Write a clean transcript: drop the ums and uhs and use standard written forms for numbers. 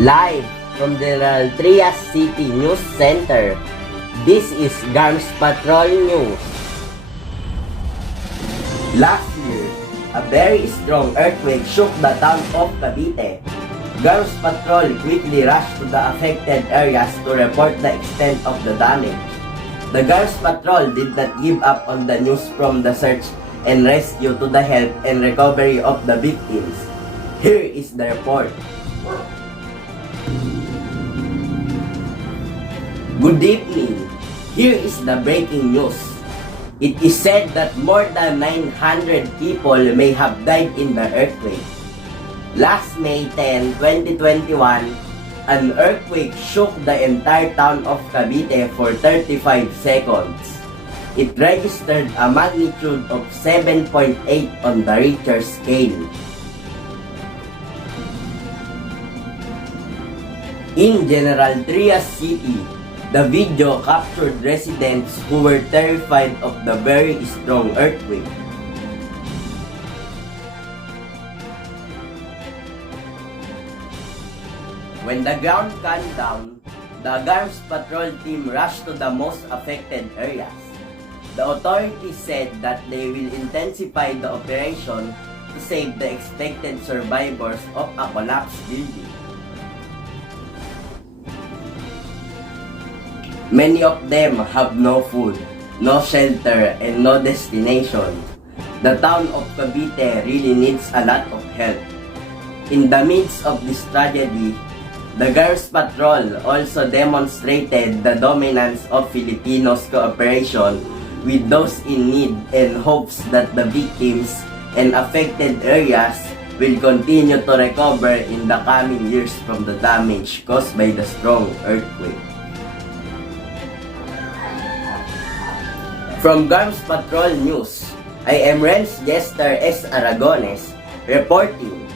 Live from the Trias City News Center, this is GARMS Patrol News. Last year, a very strong earthquake shook the town of Cavite. GARMS Patrol quickly rushed to the affected areas to report the extent of the damage. The GARMS Patrol did not give up on the news from the search and rescue to the help and recovery of the victims. Here is the report. Good evening. Here is the breaking news. It is said that more than 900 people may have died in the earthquake. Last May 10, 2021, an earthquake shook the entire town of Cavite for 35 seconds. It registered a magnitude of 7.8 on the Richter scale. In General Trias City, the video captured residents who were terrified of the very strong earthquake. When the ground calmed down, the GARMS patrol team rushed to the most affected areas. The authorities said that they will intensify the operation to save the expected survivors of a collapsed building. Many of them have no food, no shelter, and no destination. The town of Cavite really needs a lot of help. In the midst of this tragedy, the GARMS Patrol also demonstrated the dominance of Filipinos' cooperation with those in need and hopes that the victims and affected areas will continue to recover in the coming years from the damage caused by the strong earthquake. From GARMS Patrol News, I am Renz Jester S. Aragones reporting.